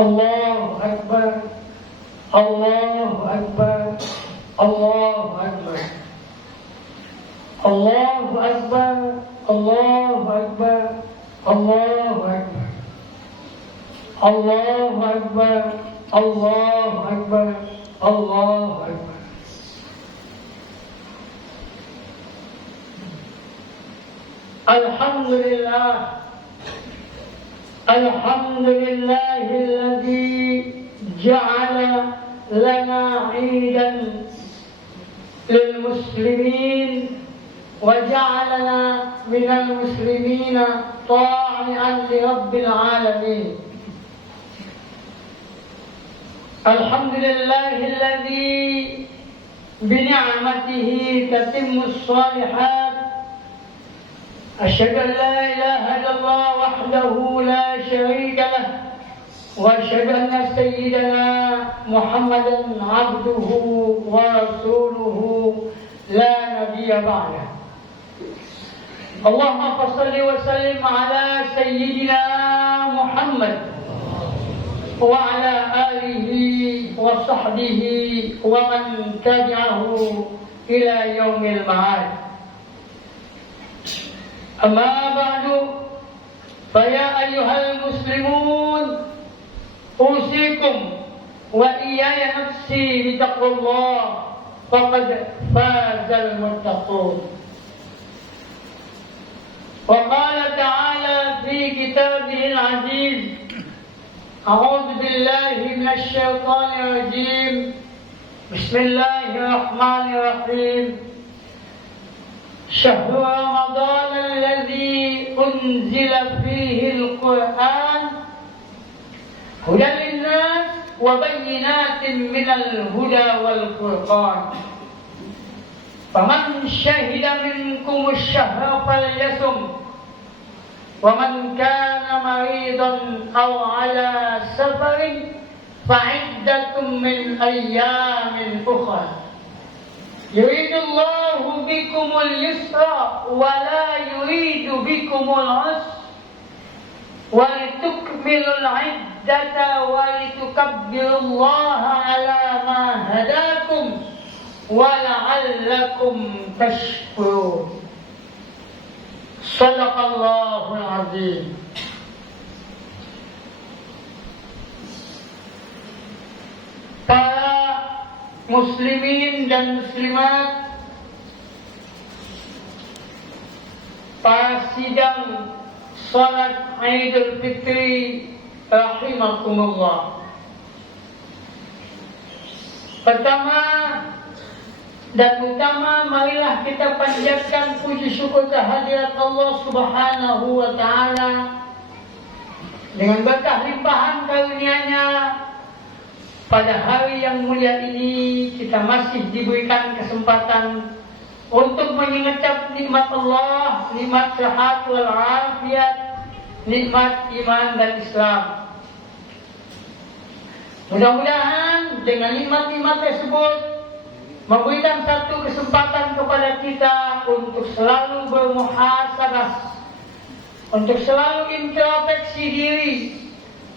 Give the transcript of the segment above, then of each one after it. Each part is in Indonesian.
Allahu Akbar, Allahu Akbar, Allahu Akbar, Allahu Akbar, Allahu Akbar, Allahu Akbar, Allahu Akbar, Allahu Akbar, Allahu Akbar. Alhamdulillah, Alhamdulillahilladzi ja'ala lana 'idan lil muslimin wa ja'alana minal muslimina ta'i'an li rabbil alamin. Alhamdulillahilladzi bi ni'matihi tatimmus shalihat. أشهد أن لا إله إلا الله وحده لا شريك له وأشهد أن سيدنا محمدا عبده ورسوله لا نبي بعده. اللهم صل وسلم على سيدنا محمد وعلى آله وصحبه ومن تبعه إلى يوم المعاد. أما بعد فيا أيها المسلمون أوصيكم وإياي نفسي بتقوى الله فقد فاز المتقون. وقال تعالى في كتابه العزيز: أعوذ بالله من الشيطان الرجيم، بسم الله الرحمن الرحيم. شهر رمضان الذي أنزل فيه القرآن هدى للناس وبينات من الهدى والفرقان فمن شهد منكم الشهر فليصم ومن كان مريضا أو على سفر فعدة من أيام أخرى يريد الله بكم اليسر ولا يريد بكم العسر ولتكملوا العدة ولتكبروا الله على ما هداكم ولعلكم تشكرون. صدق الله العظيم. Para muslimin dan muslimat, para sidang salat Idul Fitri rahimakumullah. Pertama dan utama, marilah kita panjatkan puji syukur kehadirat Allah Subhanahu wa taala dengan berkah limpahan karunia-Nya. Pada hari yang mulia ini kita masih diberikan kesempatan untuk mengucap nikmat Allah, nikmat sehat wal afiat, nikmat iman dan Islam. Mudah-mudahan dengan nikmat-nikmat tersebut memberikan satu kesempatan kepada kita untuk selalu bermuhasabah, untuk selalu introspeksi diri,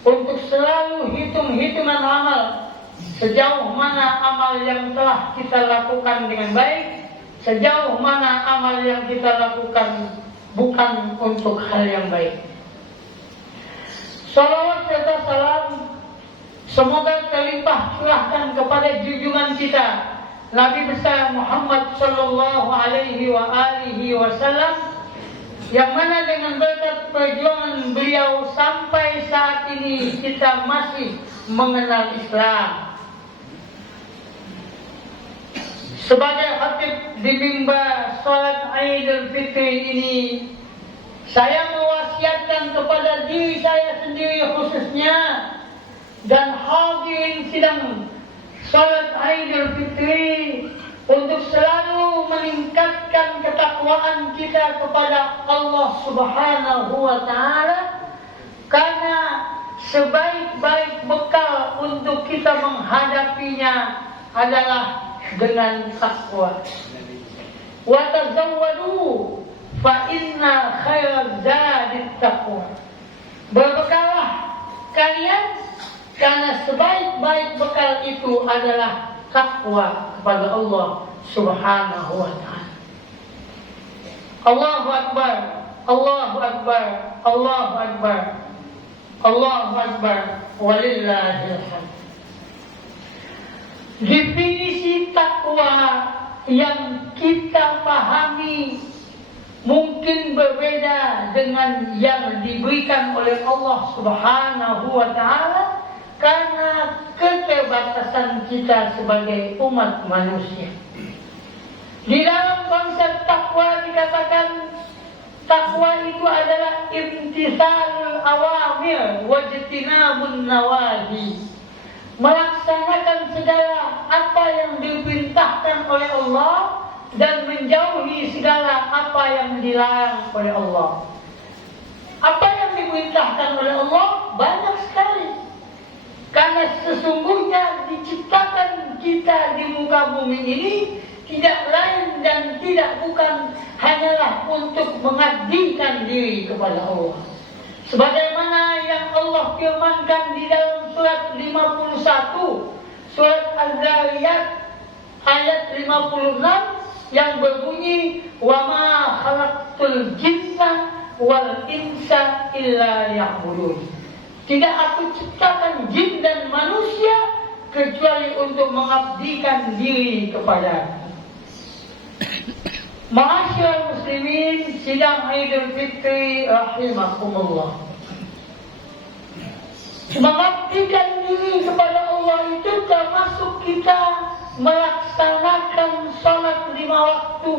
untuk selalu hitung-hitungan amal. Sejauh mana amal yang telah kita lakukan dengan baik, sejauh mana amal yang kita lakukan bukan untuk hal yang baik. Salawat serta salam semoga terlimpah curahkan kepada junjungan kita Nabi besar Muhammad sallallahu alaihi wasallam, yang mana dengan berkat perjuangan beliau sampai saat ini kita masih mengenal Islam. Sebagai khatib di mimbar salat Idul Fitri ini, saya mewasiatkan kepada diri saya sendiri khususnya dan hadirin sidang salat Idul Fitri untuk selalu meningkatkan ketakwaan kita kepada Allah Subhanahu wa taala, karena sebaik-baik bekal untuk kita menghadapinya adalah dengan takwa. Wa tazawwadu fa inna khairaz zadit taqwa. Berbekallah kalian Karena sebaik-baik bekal itu adalah takwa kepada Allah Subhanahu wa ta'ala. Allahu Akbar, Allahu Akbar, Allahu Akbar, Allahu Akbar, walillahil hamd. Definisi takwa yang kita pahami mungkin berbeda dengan yang diberikan oleh Allah Subhanahu wa ta'ala karena keterbatasan kita sebagai umat manusia. Di dalam konsep takwa dikatakan takwa itu adalah imtithalul awamir wajtinabun nawahi, melaksanakan segala apa yang diperintahkan oleh Allah dan menjauhi segala apa yang dilarang oleh Allah. Apa yang diperintahkan oleh Allah banyak sekali. Karena sesungguhnya diciptakan kita di muka bumi ini tidak lain dan tidak bukan hanyalah untuk mengabdikan diri kepada Allah. Sebagaimana yang Allah firmankan di dalam surat 51, surat Az-Zariyat ayat 56 yang berbunyi, "Wa ma khalaqtul jinna wal insa illa liya'budun." Tidak aku ciptakan jin dan manusia kecuali untuk mengabdikan diri kepada-Ku. Ma'asyiral muslimin, sidang Idul Fitri rahimakumullah. Mengabdikan diri kepada Allah itu termasuk kita melaksanakan sholat 5 waktu,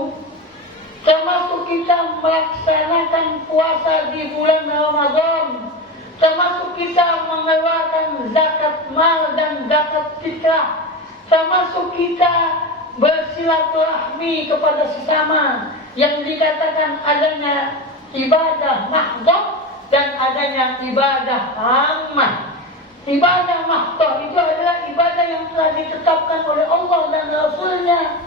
termasuk kita melaksanakan puasa di bulan Ramadan, termasuk kita mengeluarkan zakat mal dan zakat fitrah, termasuk kita bersilaturahmi kepada sesama yang dikatakan adanya ibadah mahdoh dan adanya ibadah ammah. Ibadah mahdoh itu adalah ibadah yang telah ditetapkan oleh Allah dan Rasulnya.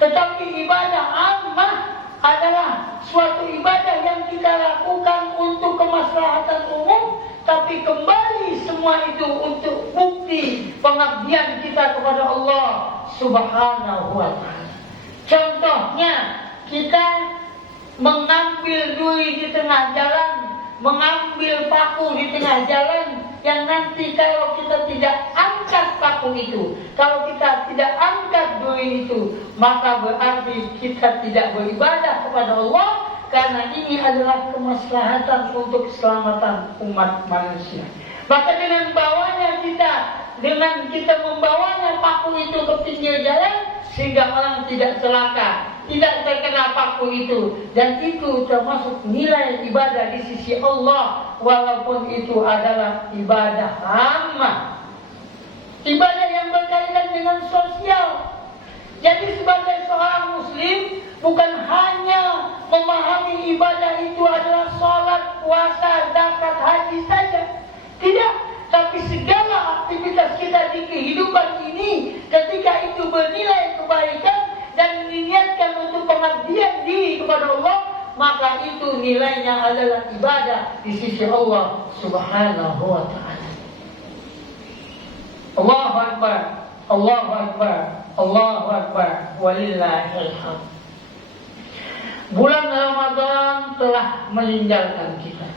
Tetapi ibadah ammah adalah suatu ibadah yang kita lakukan untuk kemaslahatan umum, tapi kembali semua itu untuk bukti pengabdian kita kepada Allah Subhanahu wa ta'ala. Contohnya, kita mengambil duri di tengah jalan, mengambil paku di tengah jalan, yang nanti kalau kita tidak angkat paku itu, kalau kita tidak angkat duri itu, maka berarti kita tidak beribadah kepada Allah, karena ini adalah kemaslahatan untuk keselamatan umat manusia. Maka dengan kita membawanya paku itu ke pinggir jalan, sehingga orang tidak celaka, tidak terkena paku itu, dan itu termasuk nilai ibadah di sisi Allah, walaupun itu adalah ibadah ammah, ibadah yang berkaitan dengan sosial. Jadi sebagai seorang muslim bukan hanya memahami ibadah itu adalah sholat, puasa, zakat, haji saja, tidak. Tapi segala aktivitas kita di kehidupan ini, ketika itu bernilai kebaikan dan diniatkan untuk pengabdian diri kepada Allah, maka itu nilainya adalah ibadah di sisi Allah Subhanahu wa ta'ala. Allahu Akbar, Allahu Akbar, Allahu Akbar, walillahil hamd. Bulan Ramadan telah meninggalkan kita.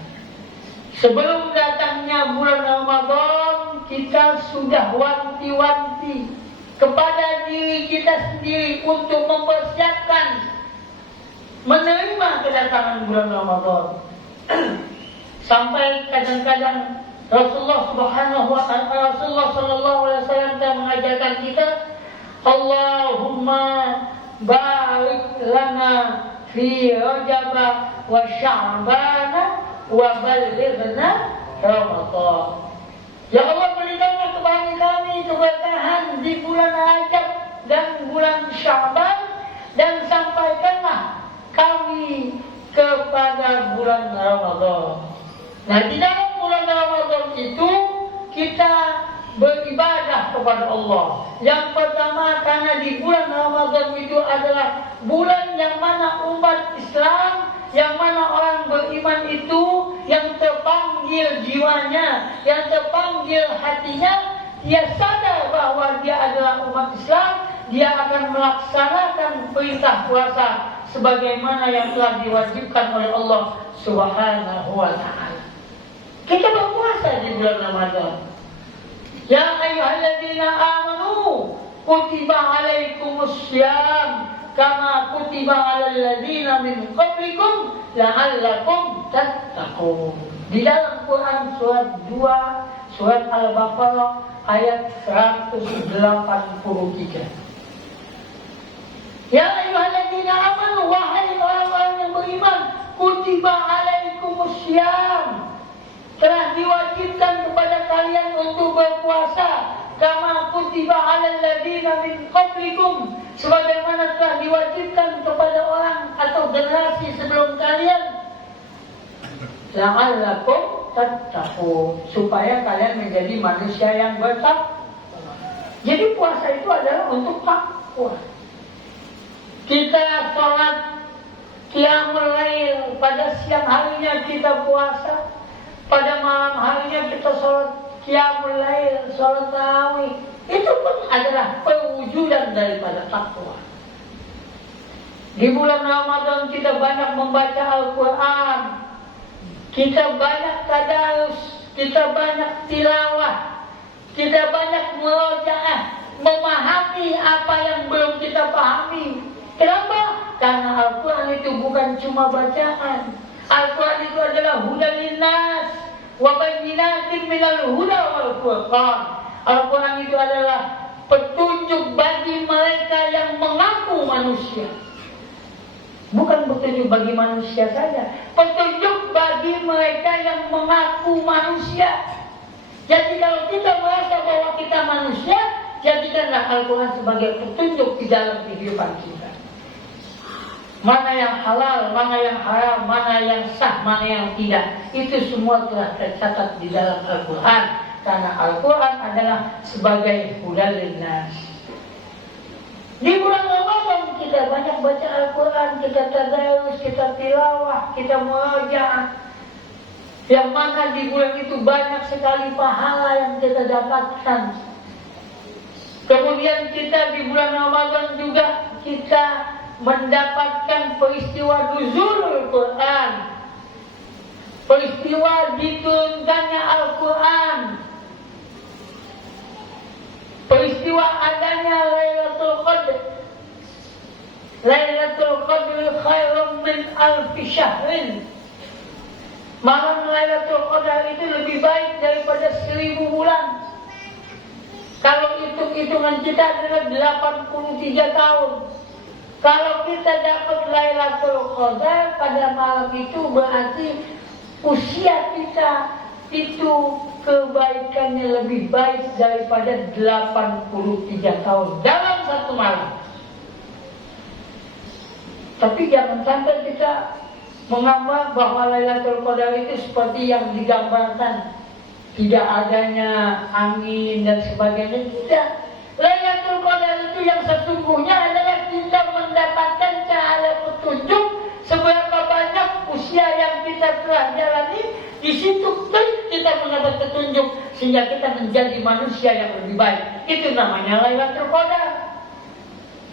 Sebelum datangnya bulan Ramadan, kita sudah wanti-wanti kepada diri kita sendiri untuk mempersiapkan menerima kedatangan bulan Ramadan. Sampai kadang-kadang Rasulullah sallallahu alaihi wasallam telah mengajarkan kita, Allahumma barik lana fi Rajab wa Sya'ban wa ballighna Ramadan. Ya Allah, berikanlah kepada kami keberkahan di bulan Rajab dan bulan Sya'ban, dan sampaikanlah kami kepada bulan Ramadan. Nah, di dalam bulan Ramadan itu kita beribadah kepada Allah. Yang pertama, karena di bulan Ramadan itu adalah bulan yang mana umat Islam, yang mana orang beriman itu yang terpanggil jiwanya, yang terpanggil hatinya, dia sadar bahwa dia adalah umat Islam, dia akan melaksanakan perintah puasa sebagaimana yang telah diwajibkan oleh Allah Subhanahu wa ta'ala. Kita berpuasa di bulan Ramadan. Ya ayyuhalladzina amanu kutiba alaikumussyam kama kutiba alal ladzina min qablikum la'allakum tattaqun. Di dalam Quran surat 2 surat Al-Baqarah ayat 183. Ya ayyuhalladzina amanu, wahai orang-orang yang beriman, kutiba alaikumussyam, telah diwajibkan kepada kalian untuk berpuasa, kama kutiba alal ladzina min qablikum, sebagaimana telah diwajibkan kepada orang atau generasi sebelum kalian, la'allakum tattaqun, supaya kalian menjadi manusia yang bertakwa. Jadi puasa itu adalah untuk takwa. Kita sholat qiyamul lail, pada siang harinya kita puasa, pada malam harinya kita sholat qiyamul lail, sholat tarawih. Itu pun adalah perwujudan daripada takwa. Di bulan Ramadan kita banyak membaca Al-Quran, kita banyak tadarus, kita banyak tilawah, kita banyak murojaah, memahami apa yang belum kita pahami. Kenapa? Karena Al-Quran itu bukan cuma bacaan. Al-Quran itu adalah hudan linnas wa bayyinatin minal huda wal furqan. Al-Quran itu adalah petunjuk bagi mereka yang mengaku manusia. Bukan petunjuk bagi manusia saja, petunjuk bagi mereka yang mengaku manusia. Jadi kalau kita merasa bahwa kita manusia, jadikanlah Al-Quran sebagai petunjuk di dalam kehidupan kita. Mana yang halal, mana yang haram, mana yang sah, mana yang tidak, itu semua telah tercatat di dalam Al-Quran. Karena Al-Quran adalah sebagai hudan linnas. Di bulan Ramadan kita banyak baca Al-Quran, kita tadarus, kita tilawah, kita murojaah. Yang mana di bulan itu banyak sekali pahala yang kita dapatkan. Kemudian kita di bulan Ramadan juga kita mendapatkan peristiwa nuzulul Quran, peristiwa diturunkannya Al-Quran, peristiwa adanya Lailatul Qadr. Lailatul Qadr khairun min alfi syahrin. Malam Lailatul Qadar itu lebih baik daripada 1000 bulan. Kalau hitung-hitungan kita adalah 83 tahun. Kalau kita dapat Lailatul Qadar pada malam itu, berarti usia kita itu kebaikannya lebih baik daripada 83 tahun dalam satu malam. Tapi jangan sampai kita menggambar bahwa Lailatul Qadar itu seperti yang digambarkan, tidak adanya angin dan sebagainya. Tidak. Lailatul Qadar itu yang sesungguhnya adalah kita mendapatkan cahaya petunjuk. Seberapa banyak usia yang kita telah jalani, di situ klik kita mendapat petunjuk sehingga kita menjadi manusia yang lebih baik. Itu namanya Lailatul Qadar.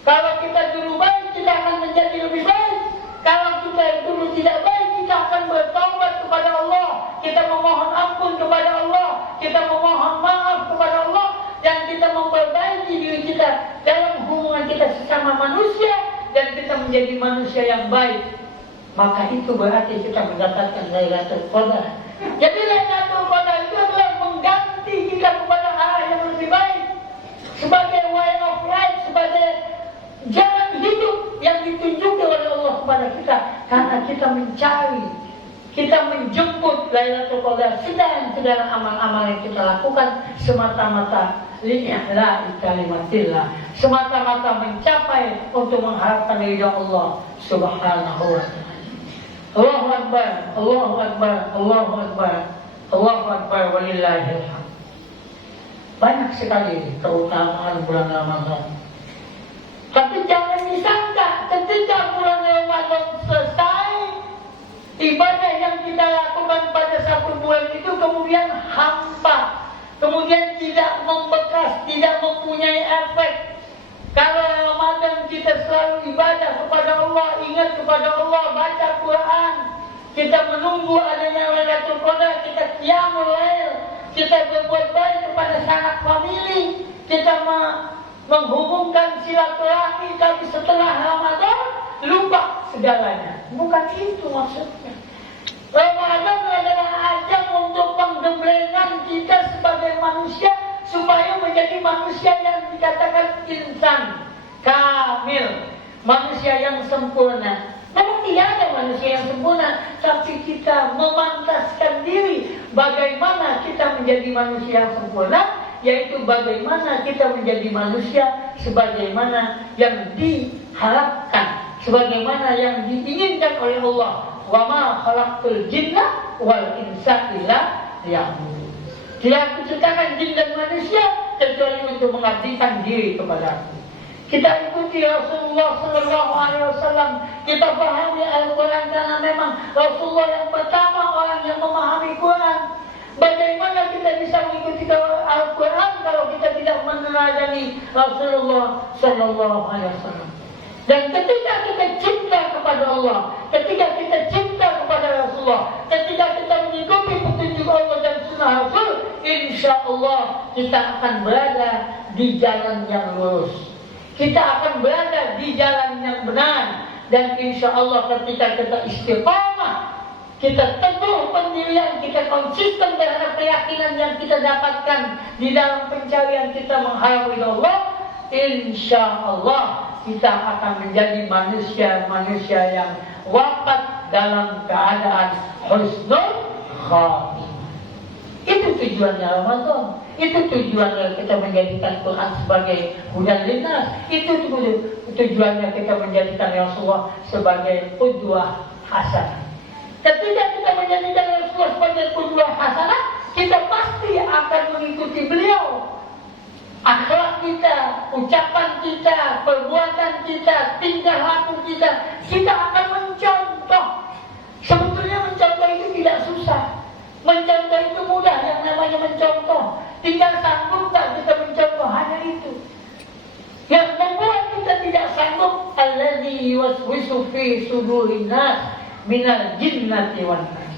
Kalau kita dulu baik, kita akan menjadi lebih baik. Kalau kita dulu tidak baik, kita akan bertaubat kepada Allah. Kita memohon ampun kepada Allah. Kita memohon maaf kepada Allah. Dan kita memperbaiki diri kita dalam hubungan kita sesama manusia. Dan kita menjadi manusia yang baik. Maka itu berarti kita mendapatkan Lailatul Qadar. Jadi Lailatul Qadar itu adalah mengganti kita kepada arah yang lebih baik. Sebagai way of life, sebagai jalan hidup yang ditunjukkan oleh Allah kepada kita. Karena kita mencari, kita menjemput Lailatul Qadar, segala amal-amal yang kita lakukan semata-mata li'la'i kalimatillah, semata-mata mencapai untuk mengharapkan ridha Allah Subhanahu wa ta'ala. Allahu Akbar, Allahu Akbar, Allahu Akbar, Allahu Akbar, walillahil hamd. Banyak sekali keutamaan bulan Ramadan. Tapi jangan disangka ketika bulan Ramadan selesai, ibadah yang kita lakukan pada hampa, kemudian tidak membekas, tidak mempunyai efek. Kalau Ramadan kita selalu ibadah kepada Allah, ingat kepada Allah, baca Quran, kita menunggu adanya Lailatul Qadar, kita qiyamul lail, kita berbuat baik kepada sanak famili, kita menghubungkan silaturahmi, tapi setelah Ramadan lupa segalanya. Bukan itu maksudnya. Ramadan adalah ajang untuk penggemblengan kita sebagai manusia supaya menjadi manusia yang dikatakan insan kamil, manusia yang sempurna. Memang tidak ada manusia yang sempurna, tapi kita memantaskan diri bagaimana kita menjadi manusia yang sempurna, yaitu bagaimana kita menjadi manusia sebagaimana yang diharapkan, sebagaimana yang diinginkan oleh Allah. Wa ma khalaqtul jinna wal insa illa liya'budun. Tidak diciptakan jin dan manusia kecuali untuk mengabdikan diri kepada Aku. Kita ikuti Rasulullah Sallallahu Alaihi Wasallam. Kita pahami Al-Quran karena memang Rasulullah yang pertama orang yang memahami Quran. Bagaimana kita bisa mengikuti Al-Quran kalau kita tidak meneladani Rasulullah Sallallahu Alaihi Wasallam? Dan ketika kita cinta kepada Allah, ketika kita cinta kepada Rasulullah, ketika kita mengikuti petunjuk Allah dan sunnah Rasul, insya Allah kita akan berada di jalan yang lurus. Kita akan berada di jalan yang benar. Dan insya Allah ketika kita istiqamah, kita teguh pendirian, kita konsisten terhadap keyakinan yang kita dapatkan di dalam pencarian kita mengharap ridha Allah, insya Allah kita akan menjadi manusia-manusia yang wafat dalam keadaan husnul khatimah. Itu tujuannya Ramadan. Itu tujuannya kita menjadikan Quran sebagai hudan linnas. Itu tujuannya kita menjadikan Rasulullah sebagai qudwah hasanah. Ketika kita menjadikan Rasulullah sebagai qudwah hasanah, kita pasti akan mengikuti beliau. Akhlak kita, ucapan kita, perbuatan kita, tingkah laku kita, kita akan mencontoh. Sebetulnya mencontoh itu tidak susah. Mencontoh itu mudah, yang namanya mencontoh. Tinggal sanggup tak kita mencontoh, hanya itu. Yang membuat kita tidak sanggup, alladzi yuwaswisu fi sudurin nas minal jinnati wan nas.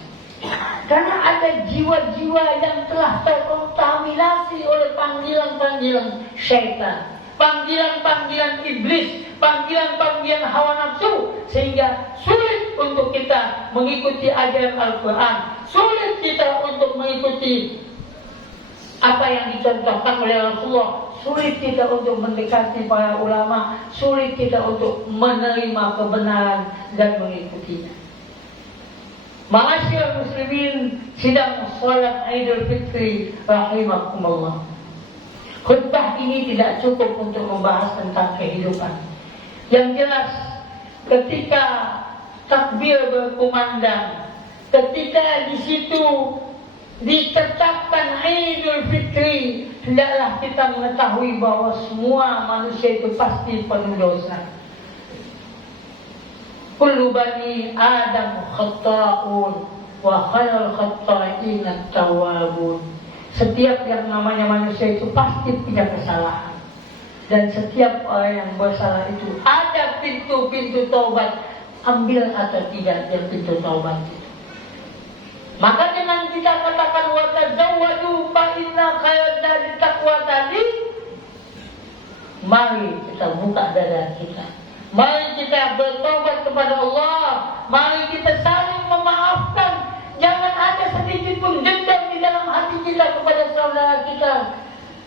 Karena ada jiwa-jiwa yang telah terkontaminasi oleh panggilan-panggilan syaitan, panggilan-panggilan iblis, panggilan-panggilan hawa nafsu, sehingga sulit untuk kita mengikuti ajaran Al-Quran, sulit kita untuk mengikuti apa yang dicontohkan oleh Rasulullah, sulit kita untuk mendekati para ulama, sulit kita untuk menerima kebenaran dan mengikutinya. Ma'asyiral muslimin, sidang salat Idul Fitri rahimakumullah. Khutbah ini tidak cukup untuk membahas tentang kehidupan. Yang jelas, ketika takbir berkumandang, ketika di situ ditetapkan Idul Fitri, hendaklah kita mengetahui bahwa semua manusia itu pasti penuh dosa. Kullu bani Adam khata'un wa khairul khata'in at-tawwabun. Setiap yang namanya manusia itu pasti punya kesalahan. Dan setiap orang yang bersalah itu ada pintu-pintu taubat. Ambil atau tidak dia pintu taubat itu. Maka dengan kita katakan wa tazawwadu fa inna khairaz taqwa tadi, mari kita buka dada kita. Mari kita bertobat kepada Allah. Mari kita saling memaafkan. Jangan ada sedikit pun dendam di dalam hati kita kepada saudara kita,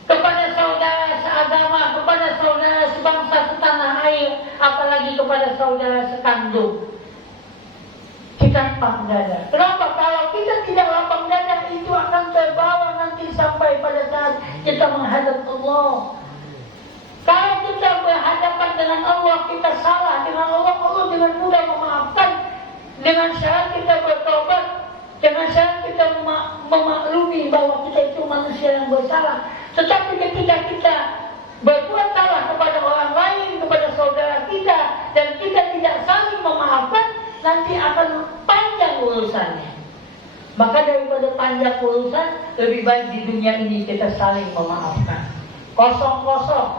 kepada saudara seagama, kepada saudara sebangsa setanah air, apalagi kepada saudara sekandung. Kita lapang dada. Kenapa? Kalau kita tidak lapang dada, itu akan terbawa nanti sampai pada saat kita menghadap Allah. Kalau kita berhadapan dengan Allah, kita salah dengan Allah, Allah dengan mudah memaafkan, dengan syarat kita bertobat, dengan syarat kita memaklumi bahwa kita itu manusia yang bersalah. Tetapi ketika kita berbuat salah kepada orang lain, kepada saudara kita, dan kita tidak saling memaafkan, nanti akan panjang urusannya. Maka daripada panjang urusan, lebih baik di dunia ini kita saling memaafkan. Kosong-kosong,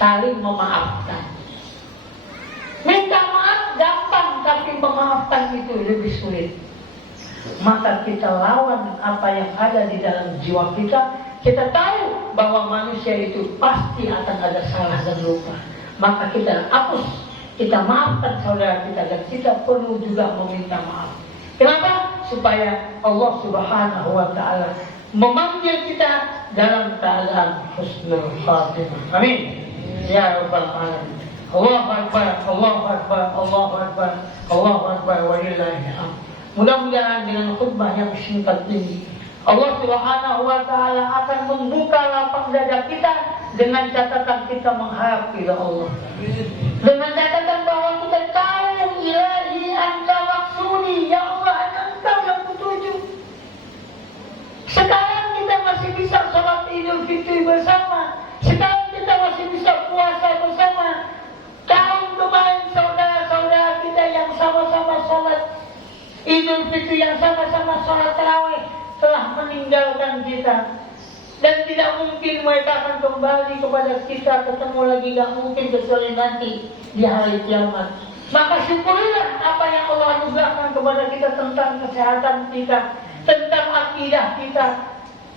saling memaafkan. Minta maaf gampang, tapi memaafkan itu lebih sulit. Maka kita lawan apa yang ada di dalam jiwa kita. Kita tahu bahwa manusia itu pasti akan ada salah dan lupa. Maka kita hapus, kita maafkan saudara kita, dan kita perlu juga meminta maaf. Kenapa? Supaya Allah Subhanahu wa Ta'ala memanggil kita dalam keadaan husnul khatimah. Amin. Ya Rabbal Alamin. Allahu Akbar, Allahu Akbar, Allahu Akbar, Allahu Akbar, walillahil hamd. Mudah-mudahan dengan khutbah yang singkat ini, Allah Subhanahu wa Ta'ala akan membuka lapang dada kita dengan catatan kita mengharap kepada Allah. Dengan catatan bahwa kita tahu ilahi anta maksudi, ya Allah, hanya Engkau yang kutuju. Sekarang kita masih bisa sholat Idul Fitri bersama. Sekarang kita masih bisa puasa bersama. Tahun kemarin saudara-saudara kita yang sama-sama sholat Idul Fitri, yang sama-sama sholat tarawih, telah meninggalkan kita. Dan tidak mungkin mereka akan kembali kepada kita, ketemu lagi, gak mungkin kecuali nanti di hari kiamat. Maka syukurilah apa yang Allah anugerahkan kepada kita tentang kesehatan kita, tentang akidah kita,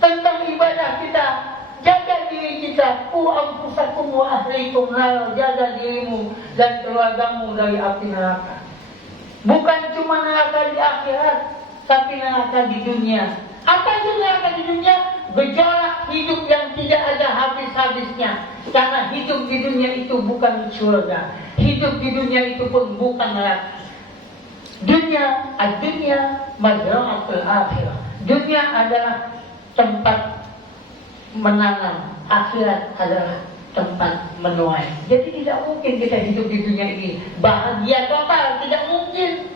tentang ibadah kita. Jaga diri kita, anfusakum wa ahlikum nar, jaga dirimu dan keluargamu dari api neraka. Bukan cuma neraka di akhirat, tapi neraka di dunia. Apa itu neraka di dunia? Gejolak hidup yang tidak ada habis-habisnya. Karena hidup di dunia itu bukan surga, hidup di dunia itu pun bukan neraka. Dunia mazra'atul akhirah. Dunia adalah tempat menanam, akhirat adalah tempat menuai. Jadi tidak mungkin kita hidup di dunia ini bahagia total, tidak mungkin.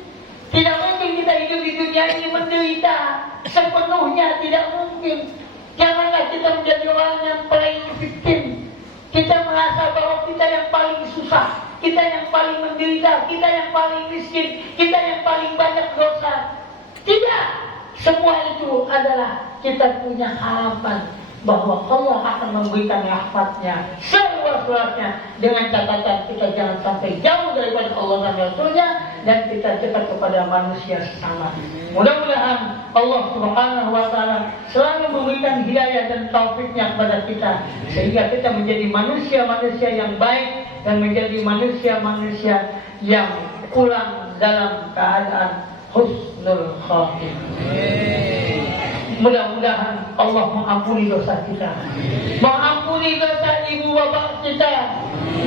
Tidak mungkin kita hidup di dunia ini menderita sepenuhnya, tidak mungkin. Janganlah kita menjadi orang yang paling victim. Kita merasa bahwa kita yang paling susah, kita yang paling menderita, kita yang paling miskin, kita yang paling banyak dosa. Tidak, semua itu adalah kita punya harapan bahwa Allah akan memberikan rahmat-Nya seluas-luasnya, dengan catatan kita jangan sampai jauh daripada Allah dan Rasul-Nya, dan kita dekat kepada manusia sesama. Mudah-mudahan Allah Subhanahu wa Ta'ala selalu memberikan hidayah dan taufik-Nya kepada kita, sehingga kita menjadi manusia-manusia yang baik dan menjadi manusia-manusia yang pulang dalam keadaan husnul khatimah. Mudah-mudahan Allah mengampuni dosa kita, mengampuni dosa ibu bapak kita,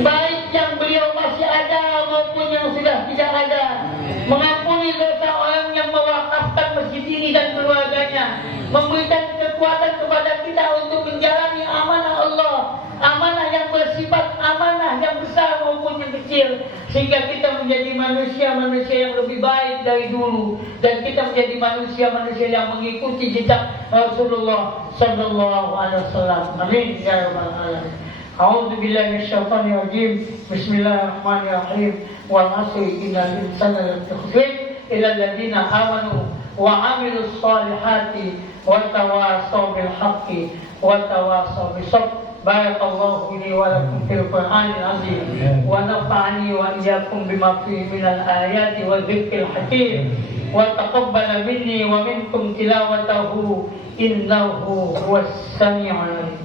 baik yang beliau masih ada maupun yang sudah tidak ada. Mengampuni dosa orang yang mewakafkan masjid ini dan keluarganya, memberikan kekuatan kepada kita untuk menjalani amanah Allah, amanah yang bersifat amanah yang besar maupun yang kecil, sehingga kita menjadi manusia-manusia yang lebih baik dari dulu, dan kita menjadi manusia-manusia yang mengikuti jejak Rasulullah Sallallahu Alaihi Wasallam. Amin ya Rabbal Alamin. A'udzu billahi minasyaitonir rajim. Bismillahirrahmanirrahim. Wal 'asri innal insana lafi khusr illa alladziina amanu wa 'amilus shalihati wa tawassaw bil haqqi wa tawassaw bis sabr. Barakallahu li wa lakum fil Qur'anil 'azim wa nafa'ani wa iyyakum bima fihi minal ayati wa dzikril hakim wa taqabbala minni wa minkum tilawatahu innahu huwas sami'ul 'alim.